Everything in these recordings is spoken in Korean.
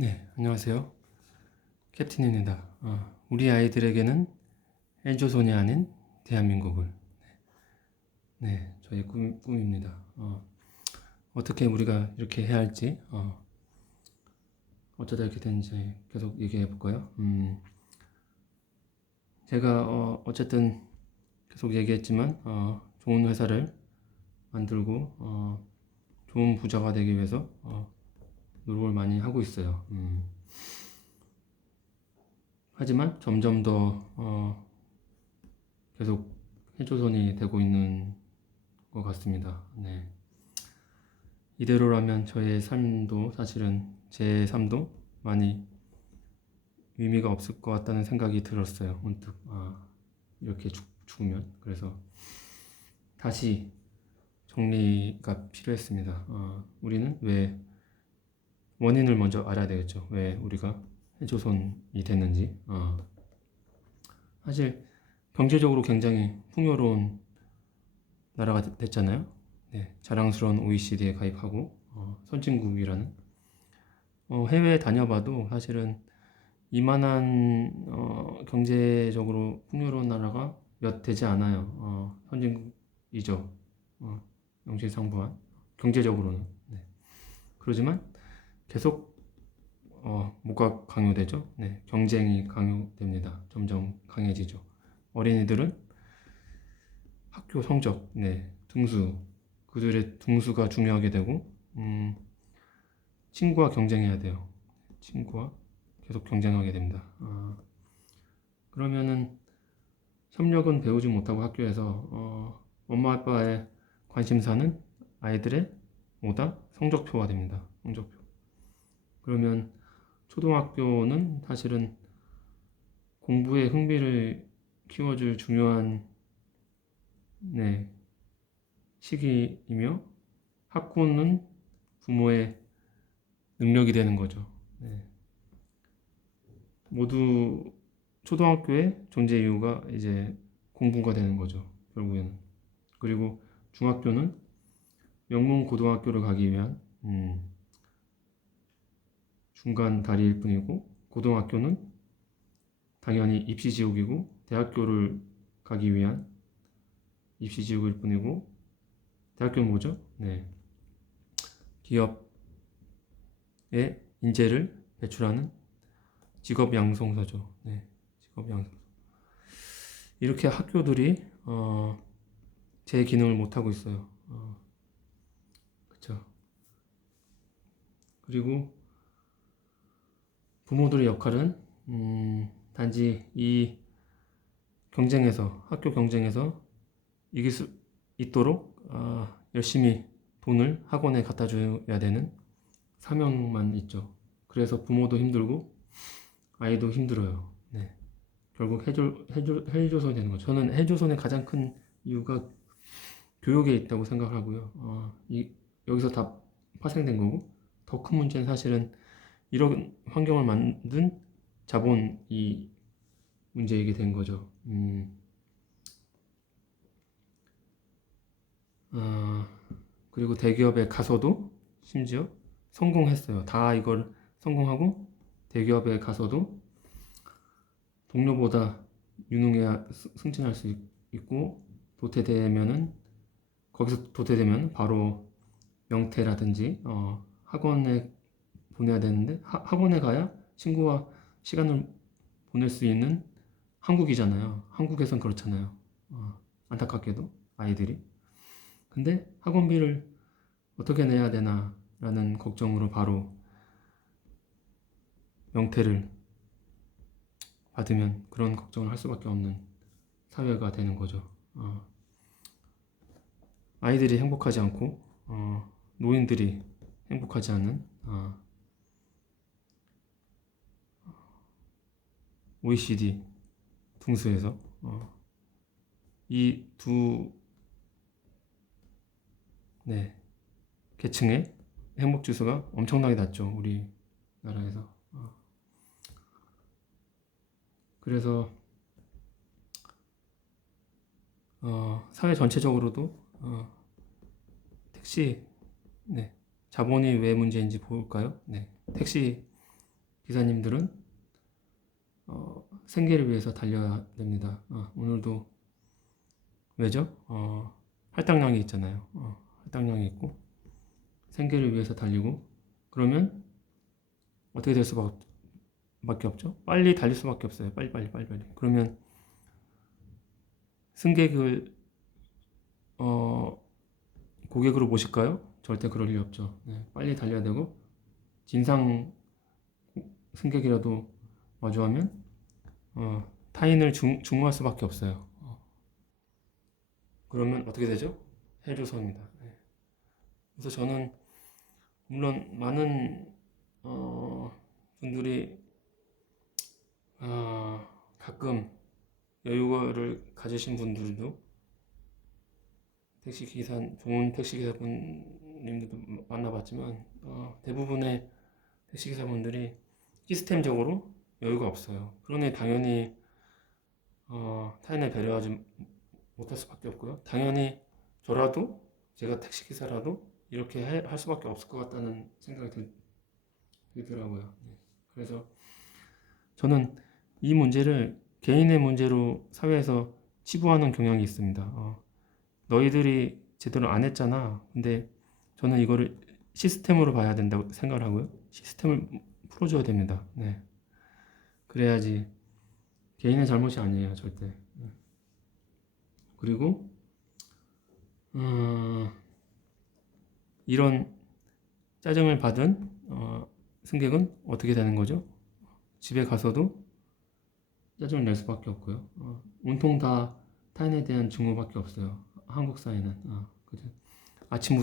네, 안녕하세요. 캡틴입니다. 우리 아이들에게는 헬조선이 아닌 대한민국을. 네, 저의 꿈입니다. 어떻게 우리가 이렇게 해야 할지, 어쩌다 이렇게 됐는지 계속 얘기해 볼까요? 제가, 어쨌든 계속 얘기했지만, 좋은 회사를 만들고, 좋은 부자가 되기 위해서, 노력을 많이 하고 있어요. 하지만 점점 더, 계속 헬조선이 되고 있는 것 같습니다. 네. 이대로라면 저의 삶도 사실은 제 삶도 많이 의미가 없을 것 같다는 생각이 들었어요. 문득 이렇게 죽으면 그래서 다시 정리가 필요했습니다. 우리는 왜 원인을 먼저 알아야 되겠죠. 왜 우리가 헬조선이 됐는지. 사실 경제적으로 굉장히 풍요로운 나라가 됐잖아요. 네, 자랑스러운 OECD에 가입하고 선진국이라는 해외에 다녀봐도 사실은 이만한 경제적으로 풍요로운 나라가 몇 되지 않아요. 선진국이죠. 명실상부한 경제적으로는. 네. 그러지만 계속 뭐가 강요되죠? 네, 경쟁이 강요됩니다. 점점 강해지죠. 어린이들은 학교 성적, 네, 등수, 그들의 등수가 중요하게 되고, 친구와 경쟁해야 돼요. 친구와 계속 경쟁하게 됩니다. 그러면은 협력은 배우지 못하고 학교에서 엄마 아빠의 관심사는 아이들의 뭐다? 성적표가 됩니다. 성적표. 그러면 초등학교는 사실은 공부에 흥미를 키워줄 중요한 네, 시기이며 학군은 부모의 능력이 되는 거죠. 네. 모두 초등학교의 존재 이유가 이제 공부가 되는 거죠. 결국에는. 그리고 중학교는 명문 고등학교를 가기 위한 중간 다리일 뿐이고 고등학교는 당연히 입시 지옥이고 대학교를 가기 위한 입시 지옥일 뿐이고 대학교는 뭐죠? 네. 기업의 인재를 배출하는 직업 양성소죠. 네. 직업 양성소. 이렇게 학교들이 제 기능을 못 하고 있어요. 그렇죠. 그리고 부모들의 역할은 단지 이 경쟁에서 학교 경쟁에서 이길 수 있도록 열심히 돈을 학원에 갖다 줘야 되는 사명만 있죠. 그래서 부모도 힘들고 아이도 힘들어요. 네. 결국 헬조선이 되는 거죠. 저는 헬조선의 가장 큰 이유가 교육에 있다고 생각하고요. 여기서 다 파생된 거고 더 큰 문제는 사실은 이런 환경을 만든 자본이 문제이게 된 거죠. 그리고 대기업에 가서도 심지어 성공했어요. 다 이걸 성공하고 대기업에 가서도 동료보다 유능해야 승진할 수 있고 도태되면은 거기서 도태되면 바로 명퇴라든지 학원에 보내야 되는데 학원에 가야 친구와 시간을 보낼 수 있는 한국이잖아요. 한국에선 그렇잖아요. 안타깝게도 아이들이. 근데 학원비를 어떻게 내야 되나 라는 걱정으로 바로 명퇴를 받으면 그런 걱정을 할 수밖에 없는 사회가 되는 거죠. 아이들이 행복하지 않고 노인들이 행복하지 않은 OECD 등수에서 이 두 네, 계층의 행복 지수가 엄청나게 낮죠. 우리나라에서. 그래서 사회 전체적으로도 택시 네, 자본이 왜 문제인지 볼까요? 네, 택시 기사님들은 생계를 위해서 달려야 됩니다. 오늘도 왜죠? 할당량이 있잖아요. 할당량이 있고 생계를 위해서 달리고 그러면 어떻게 될 수밖에 없죠? 빨리 달릴 수밖에 없어요. 빨리. 그러면 승객을 고객으로 모실까요? 절대 그럴 리 없죠. 네, 빨리 달려야 되고 진상 승객이라도 마주하면 타인을 증오할 수밖에 없어요. 그러면 어떻게 되죠? 해조선입니다. 네. 그래서 저는 물론 많은 분들이 가끔 여유를 가지신 분들도 좋은 택시기사분님들도 만나봤지만 대부분의 택시기사분들이 시스템적으로 여유가 없어요. 그러니 당연히 타인을 배려하지 못할 수밖에 없고요. 당연히 저라도 제가 택시기사라도 이렇게 할 수밖에 없을 것 같다는 생각이 들더라고요. 그래서 저는 이 문제를 개인의 문제로 사회에서 치부하는 경향이 있습니다. 너희들이 제대로 안 했잖아. 근데 저는 이거를 시스템으로 봐야 된다고 생각을 하고요. 시스템을 풀어줘야 됩니다. 네. 그래야지 개인의 잘못이 아니에요, 절대. 그리고 이런 짜증을 받은 승객은 어떻게 되는 거죠? 집에 가서도 짜증을 낼 수밖에 없고요. 온통 다 타인에 대한 증오밖에 없어요. 한국 사회는. 그죠? 아침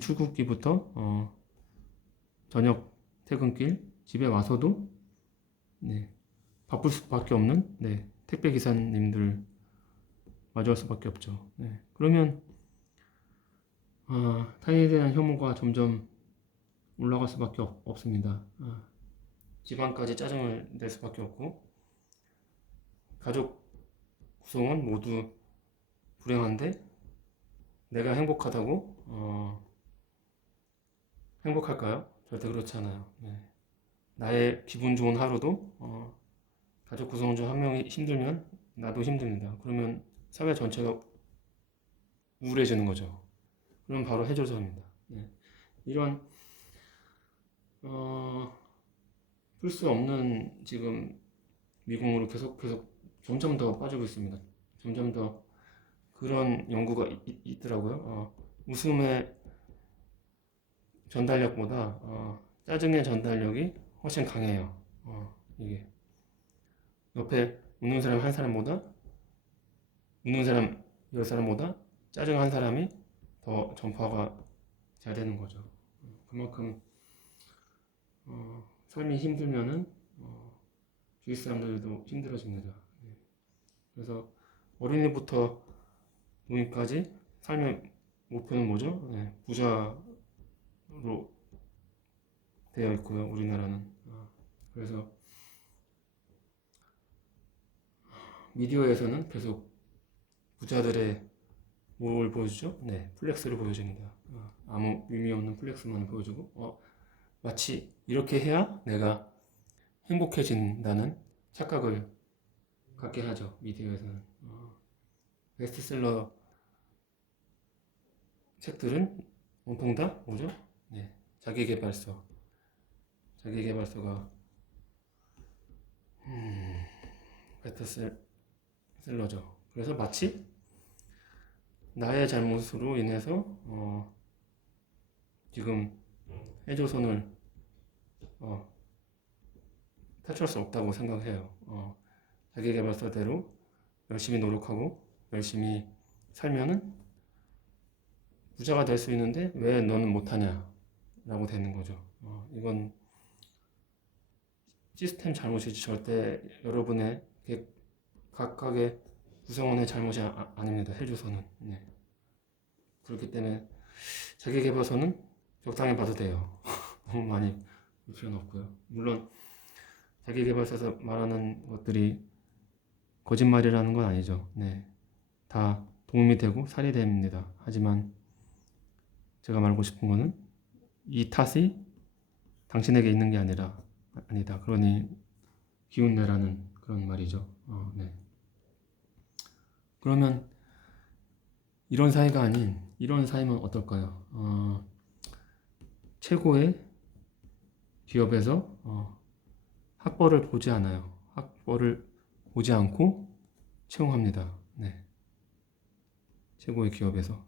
출국기부터 저녁 퇴근길 집에 와서도 네, 바쁠 수밖에 없는 네, 택배 기사님들 마주할 수밖에 없죠. 네, 그러면 타인에 대한 혐오가 점점 올라갈 수밖에 없습니다. 집안까지 짜증을 낼 수밖에 없고 가족 구성원 모두 불행한데 내가 행복하다고 행복할까요? 절대 그렇지 않아요. 네. 나의 기분 좋은 하루도 가족 구성원 중 한 명이 힘들면 나도 힘듭니다. 그러면 사회 전체가 우울해지는 거죠. 그럼 바로 해조선입니다. 네. 이런 풀 수 없는 지금 미궁으로 계속 점점 더 빠지고 있습니다. 점점 더 그런 연구가 있더라고요. 웃음의 전달력보다 짜증의 전달력이 훨씬 강해요. 이게 옆에 웃는 사람 한 사람보다 웃는 사람 10사람보다 짜증 한 사람이 더 전파가 잘 되는 거죠. 그만큼 삶이 힘들면은 주위 사람들도 힘들어집니다. 그래서 어린이부터 노인까지 삶의 목표는 뭐죠? 네, 부자로 되어 있고요. 우리나라는. 그래서 미디어에서는 계속 부자들의 뭘 보여주죠? 네, 플렉스를 보여줍니다. 아무 의미 없는 플렉스만 보여주고 마치 이렇게 해야 내가 행복해진다는 착각을 갖게 하죠. 미디어에서는. 베스트셀러 책들은 온통 다 뭐죠? 네, 자기계발서가 베스트셀러죠. 그래서 마치 나의 잘못으로 인해서 지금 해조선을 탈출할 수 없다고 생각해요. 자기계발서대로 열심히 노력하고 열심히 살면은 부자가 될 수 있는데 왜 너는 못하냐 라고 되는 거죠. 이건 시스템 잘못이지 절대 여러분의 각각의 구성원의 잘못이 아닙니다. 해조선은. 네. 그렇기 때문에 자기계발서는 적당히 봐도 돼요. 너무 많이 볼 필요는 없고요. 물론 자기계발서에서 말하는 것들이 거짓말이라는 건 아니죠. 네. 다 도움이 되고 살이 됩니다. 하지만 제가 말하고 싶은 거는 이 탓이 당신에게 있는 게 아니라 아니다. 그러니 기운 내라는 그런 말이죠. 네. 그러면 이런 사이가 아닌 이런 사이면 어떨까요? 최고의 기업에서 학벌을 보지 않아요. 학벌을 보지 않고 채용합니다. 네. 최고의 기업에서.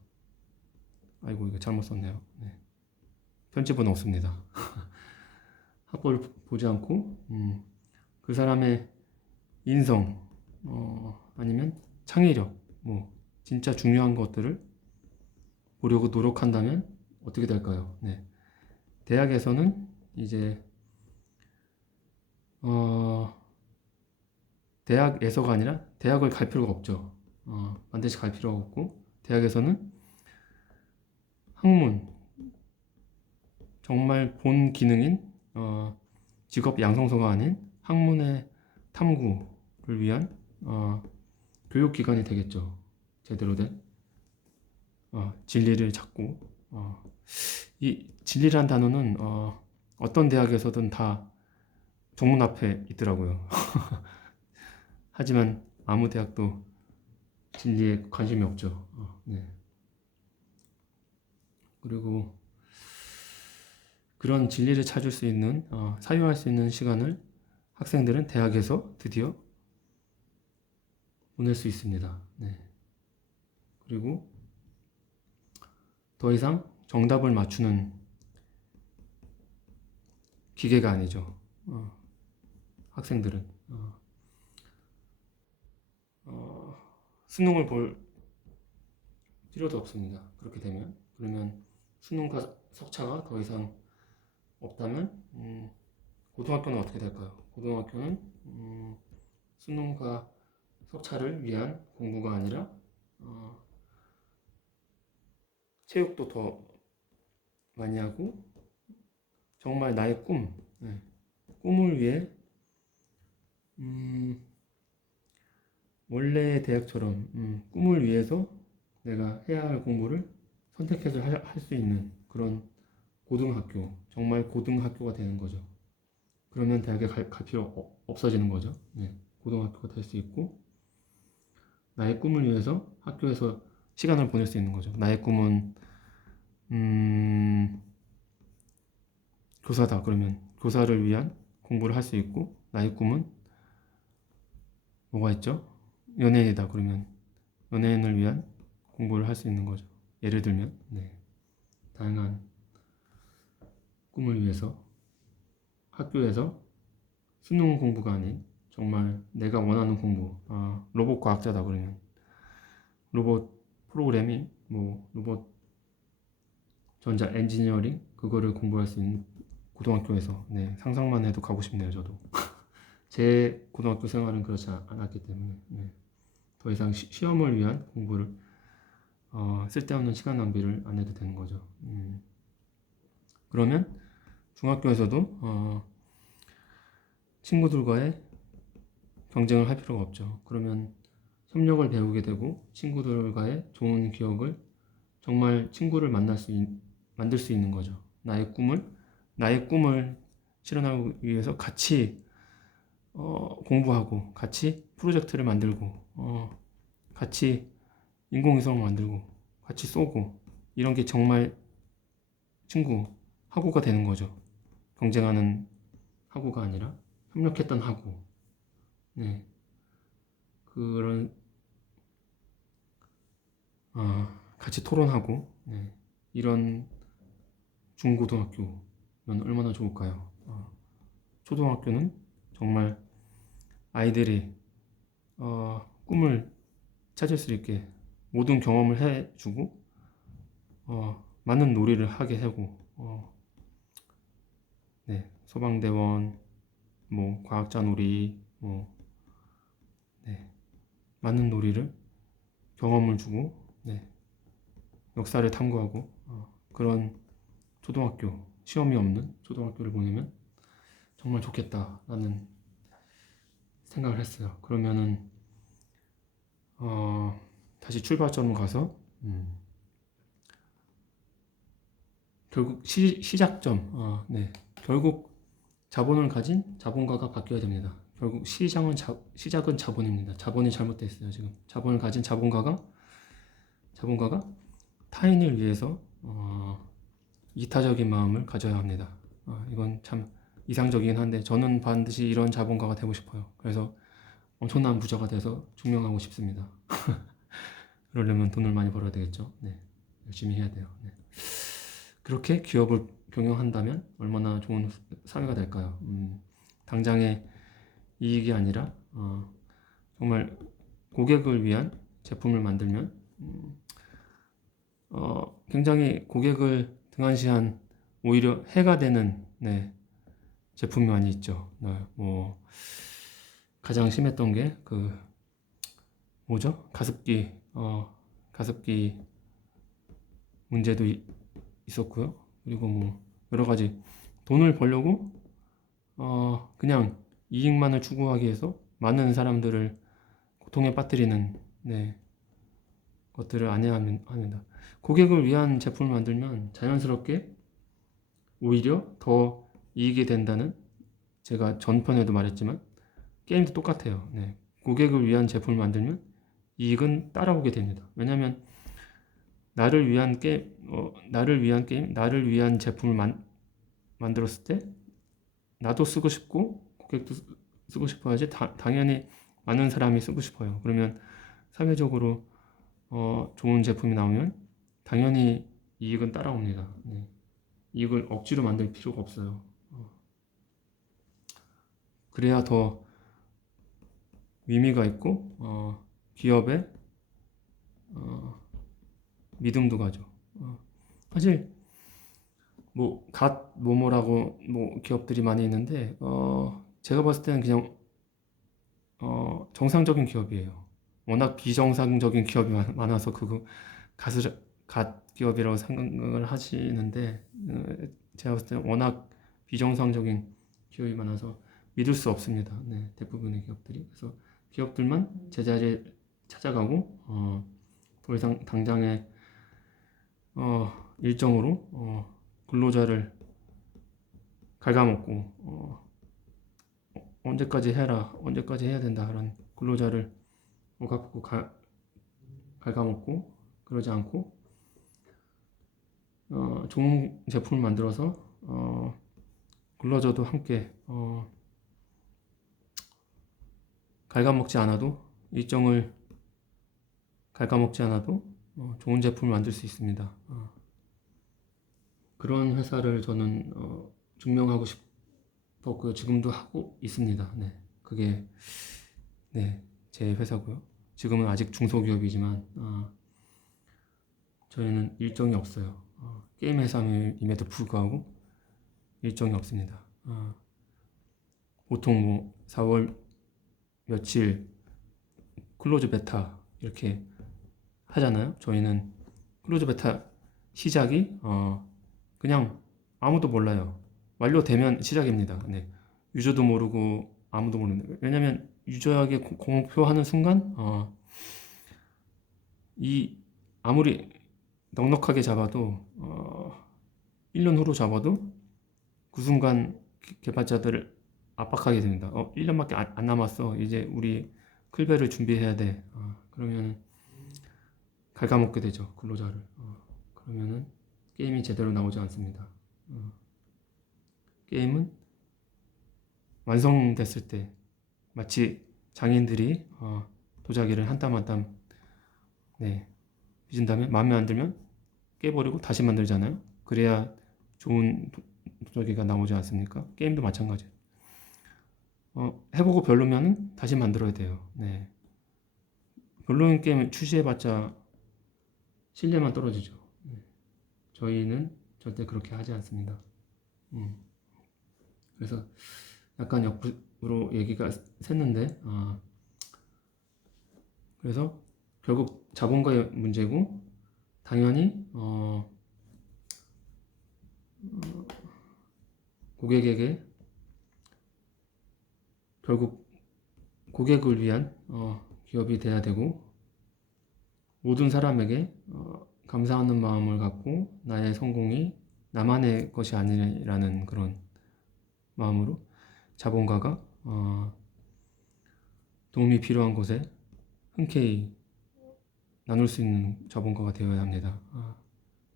아이고, 이거 잘못 썼네요. 네. 편집은 없습니다. 학벌을 보지 않고 그 사람의 인성, 아니면 창의력, 뭐 진짜 중요한 것들을 보려고 노력한다면 어떻게 될까요? 네. 대학에서는 이제 대학에서가 아니라 대학을 갈 필요가 없죠. 반드시 갈 필요가 없고, 대학에서는 학문, 정말 본 기능인 직업 양성소가 아닌 학문의 탐구를 위한 교육기관이 되겠죠. 제대로 된 진리를 찾고, 이 진리란 단어는 어떤 대학에서든 다 정문 앞에 있더라고요. 하지만 아무 대학도 진리에 관심이 없죠. 네. 그리고 그런 진리를 찾을 수 있는, 사유할 수 있는 시간을 학생들은 대학에서 드디어 보낼 수 있습니다. 네. 그리고 더 이상 정답을 맞추는 기계가 아니죠. 학생들은 수능을 볼 필요도 없습니다. 그렇게 되면, 그러면 수능과 석차가 더 이상 없다면 고등학교는 어떻게 될까요? 고등학교는 수능과 석차를 위한 공부가 아니라 체육도 더 많이 하고, 정말 나의 꿈, 네, 꿈을 위해 원래 대학처럼 꿈을 위해서 내가 해야 할 공부를 선택해서 할 수 있는 그런 고등학교, 정말 고등학교가 되는 거죠. 그러면 대학에 갈 필요 없어지는 거죠. 네, 고등학교가 될 수 있고, 나의 꿈을 위해서 학교에서 시간을 보낼 수 있는 거죠. 나의 꿈은 교사다. 그러면 교사를 위한 공부를 할 수 있고, 나의 꿈은 뭐가 있죠? 연예인이다. 그러면 연예인을 위한 공부를 할 수 있는 거죠. 예를 들면, 네, 다양한 꿈을 위해서 학교에서 수능 공부가 아닌 정말 내가 원하는 공부, 로봇 과학자다. 그러면 로봇 프로그래밍, 뭐 로봇 전자 엔지니어링, 그거를 공부할 수 있는 고등학교에서, 네, 상상만 해도 가고 싶네요. 저도 제 고등학교 생활은 그렇지 않았기 때문에, 네, 더 이상 시험을 위한 공부를, 쓸데없는 시간 낭비를 안 해도 되는 거죠. 그러면 중학교에서도 친구들과의 경쟁을 할 필요가 없죠. 그러면 협력을 배우게 되고, 친구들과의 좋은 기억을, 정말 친구를 만들 수 있는 거죠. 나의 꿈을 실현하기 위해서 같이 공부하고, 같이 프로젝트를 만들고, 같이 인공위성을 만들고, 같이 쏘고, 이런 게 정말 하고가 되는 거죠. 경쟁하는 하고가 아니라 협력했던 하고, 네, 그런 같이 토론하고, 네, 이런 중고등학교면 얼마나 좋을까요? 초등학교는 정말 아이들이 꿈을 찾을 수 있게 모든 경험을 해주고, 많은 놀이를 하게 하고, 네, 소방대원, 뭐 과학자 놀이, 뭐, 네, 많은 놀이를, 경험을 주고, 네, 역사를 탐구하고, 그런 초등학교, 시험이 없는 초등학교를 보내면 정말 좋겠다라는 생각을 했어요. 그러면은 다시 출발점으로 가서, 결국 시작점, 네, 결국 자본을 가진 자본가가 바뀌어야 됩니다. 결국 시작은 자본입니다. 자본이 잘못되어 있어요. 지금 자본을 가진 자본가가 타인을 위해서 이타적인 마음을 가져야 합니다. 이건 참 이상적이긴 한데 저는 반드시 이런 자본가가 되고 싶어요. 그래서 엄청난 부자가 돼서 증명하고 싶습니다. 그러려면 돈을 많이 벌어야 되겠죠. 네, 열심히 해야 돼요. 네. 그렇게 기업을 경영한다면 얼마나 좋은 사회가 될까요? 당장의 이익이 아니라 정말 고객을 위한 제품을 만들면 굉장히 고객을 등한시한 오히려 해가 되는 네, 제품이 많이 있죠. 네, 뭐 가장 심했던 게 그 뭐죠? 가습기 문제도 있었고요. 그리고 뭐 여러 가지 돈을 벌려고 그냥 이익만을 추구하기 위해서 많은 사람들을 고통에 빠뜨리는 네, 것들을 안 해야 합니다. 고객을 위한 제품을 만들면 자연스럽게 오히려 더 이익이 된다는 제가 전편에도 말했지만 게임도 똑같아요. 네. 고객을 위한 제품을 만들면 이익은 따라오게 됩니다. 왜냐하면 나를 위한 게임, 나를 위한 제품을 만들었을 때 나도 쓰고 싶고 고객도 쓰고 싶어야지 당연히 많은 사람이 쓰고 싶어요. 그러면 사회적으로 좋은 제품이 나오면 당연히 이익은 따라옵니다. 네. 이익을 억지로 만들 필요가 없어요. 그래야 더 의미가 있고 기업의 믿음도 가죠. 사실 뭐 갓 뭐뭐라고 뭐 기업들이 많이 있는데 제가 봤을 때는 그냥 정상적인 기업이에요. 워낙 비정상적인 기업이 많아서 그거 갓 기업이라고 생각을 하시는데 제가 봤을 때는 워낙 비정상적인 기업이 많아서 믿을 수 없습니다. 네, 대부분의 기업들이. 그래서 기업들만 제자리에 찾아가고 더 이상 당장의 일정으로 근로자를 갉아먹고 언제까지 해야 된다 그런 근로자를 억압하고 갉아먹고 그러지 않고 좋은 제품을 만들어서 근로자도 함께 갉아먹지 않아도 일정을 갉아먹지 않아도 좋은 제품을 만들 수 있습니다. 그런 회사를 저는 증명하고 싶었고요. 지금도 하고 있습니다. 네, 그게 네, 제 회사고요. 지금은 아직 중소기업이지만 저희는 일정이 없어요. 게임 회사임에도 불구하고 일정이 없습니다. 보통 뭐 4월 며칠 클로즈 베타 이렇게 하잖아요. 저희는 클로즈 베타 시작이 그냥 아무도 몰라요. 완료되면 시작입니다. 네. 유저도 모르고 아무도 모르는. 왜냐면 유저에게 공표하는 순간 이 아무리 넉넉하게 잡아도 1년 후로 잡아도 그 순간 개발자들을 압박하게 됩니다. 1년밖에 안 남았어. 이제 우리 클베를 준비해야 돼. 그러면 갉아먹게 되죠. 근로자를. 그러면은 게임이 제대로 나오지 않습니다. 게임은 완성됐을 때 마치 장인들이 도자기를 한 땀 한 땀 빚은 다음에 마음에 안 들면 깨버리고 다시 만들잖아요. 그래야 좋은 도자기가 나오지 않습니까? 게임도 마찬가지예요. 해보고 별로면은 다시 만들어야 돼요. 네. 별로인 게임 출시해봤자 신뢰만 떨어지죠. 저희는 절대 그렇게 하지 않습니다. 그래서 약간 옆으로 얘기가 샜는데 그래서 결국 자본가의 문제고 당연히 고객에게 결국 고객을 위한 기업이 돼야 되고 모든 사람에게 감사하는 마음을 갖고 나의 성공이 나만의 것이 아니라는 그런 마음으로 자본가가 도움이 필요한 곳에 흔쾌히 나눌 수 있는 자본가가 되어야 합니다.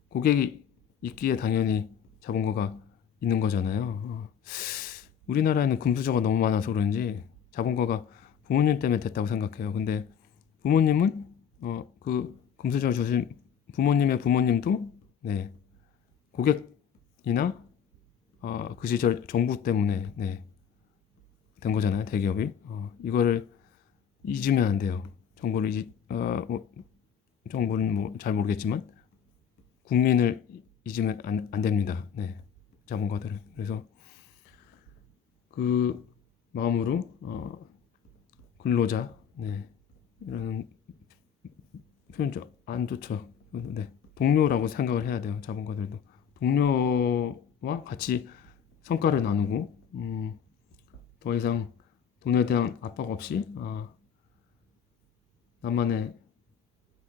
고객이 있기에 당연히 자본가가 있는 거잖아요. 우리나라에는 금수저가 너무 많아서 그런지 자본가가 부모님 때문에 됐다고 생각해요. 근데 부모님은 그 금수저를 주신 부모님의 부모님도 네, 고객이나 그 시절 정부 때문에 네, 된 거잖아요. 대기업이 이거를 잊으면 안 돼요. 정부는 뭐 잘 모르겠지만 국민을 잊으면 안 됩니다. 네, 자본가들은. 그래서 그 마음으로 근로자 네, 이런 표현 안 좋죠. 네, 동료라고 생각을 해야 돼요. 자본가들도 동료와 같이 성과를 나누고 더 이상 돈에 대한 압박 없이 나만의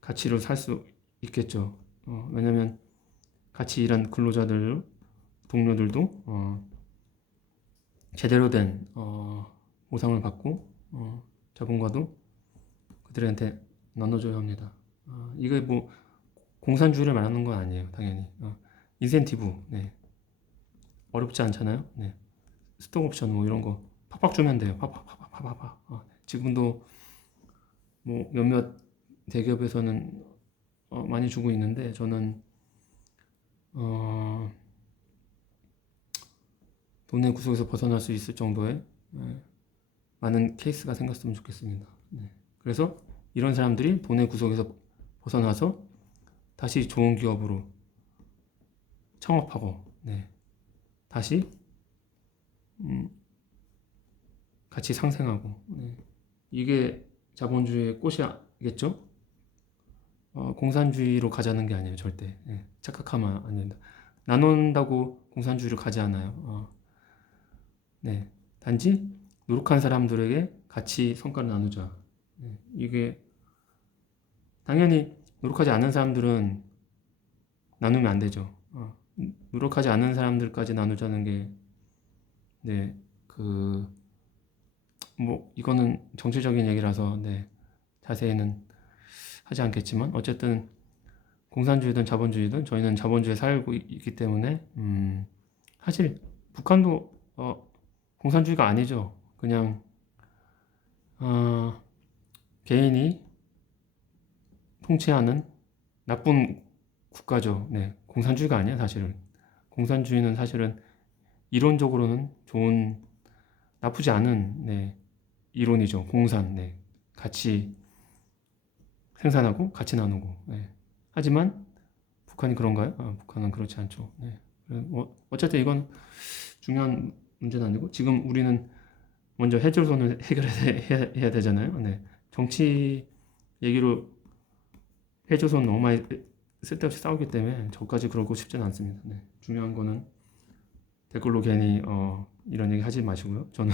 가치를 살 수 있겠죠. 왜냐면 같이 일한 근로자들, 동료들도 제대로 된 보상을 받고 자본가도 그들한테 나눠줘야 합니다. 이게 뭐 공산주의를 말하는 건 아니에요. 당연히 인센티브 네. 어렵지 않잖아요. 네. 스톡옵션 뭐 이런 거 팍팍 주면 돼요. 팍팍. 지금도 뭐 몇몇 대기업에서는 많이 주고 있는데 저는 돈의 구속에서 벗어날 수 있을 정도의 많은 케이스가 생겼으면 좋겠습니다. 네. 그래서 이런 사람들이 돈의 구속에서 벗어나서 다시 좋은 기업으로 창업하고 네. 다시 같이 상생하고 네. 이게 자본주의의 꽃이겠죠? 공산주의로 가자는 게 아니에요, 절대. 네. 착각하면 안 된다. 나눈다고 공산주의로 가지 않아요. 네. 단지 노력한 사람들에게 같이 성과를 나누자. 네. 이게 당연히 노력하지 않은 사람들은 나누면 안 되죠. 노력하지 않은 사람들까지 나누자는 게 네. 뭐 이거는 정치적인 얘기라서 네. 자세히는 하지 않겠지만 어쨌든 공산주의든 자본주의든 저희는 자본주의에 살고 있기 때문에 사실 북한도 공산주의가 아니죠. 그냥 개인이 통치하는 나쁜 국가죠. 네, 공산주의가 아니야 사실은. 공산주의는 사실은 이론적으로는 좋은 나쁘지 않은 네, 이론이죠. 공산 네, 같이 생산하고 같이 나누고. 네. 하지만 북한이 그런가요? 북한은 그렇지 않죠. 네. 뭐 어쨌든 이건 중요한 문제는 아니고 지금 우리는 먼저 해결선을 해결해야 되잖아요. 네. 정치 얘기로 해조선 너무 많이 쓸데없이 싸우기 때문에 저까지 그러고 싶지는 않습니다. 네. 중요한 거는 댓글로 괜히 이런 얘기 하지 마시고요. 저는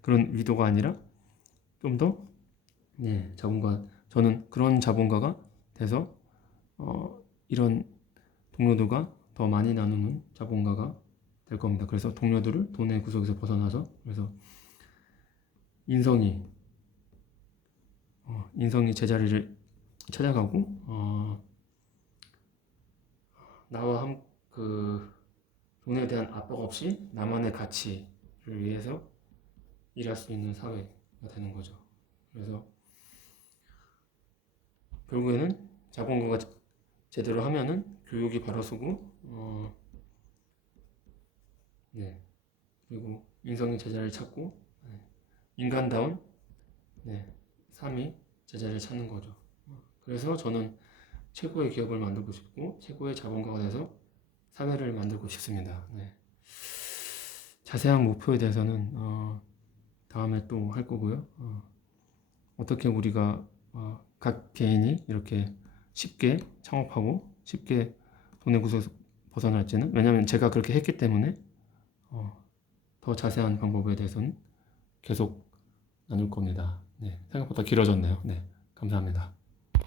그런 의도가 아니라 좀더 네, 저는 그런 자본가가 돼서 이런 동료들과 더 많이 나누는 자본가가 될 겁니다. 그래서 동료들을 돈의 구속에서 벗어나서 그래서 인성이 제자리를 찾아가고 나와 그 돈에 대한 압박 없이 나만의 가치를 위해서 일할 수 있는 사회가 되는 거죠. 그래서 결국에는 자본가가 제대로 하면은 교육이 바로 서고 네. 그리고 인성이 제자리를 찾고 네. 인간다운 네. 삶이 제자리를 찾는 거죠. 그래서 저는 최고의 기업을 만들고 싶고 최고의 자본가가 돼서 사회를 만들고 싶습니다. 네. 자세한 목표에 대해서는 다음에 또 할 거고요. 어떻게 우리가 각 개인이 이렇게 쉽게 창업하고 쉽게 돈의 구석에서 벗어날지는 왜냐하면 제가 그렇게 했기 때문에 더 자세한 방법에 대해서는 계속 나눌 겁니다. 네, 생각보다 길어졌네요. 네, 감사합니다.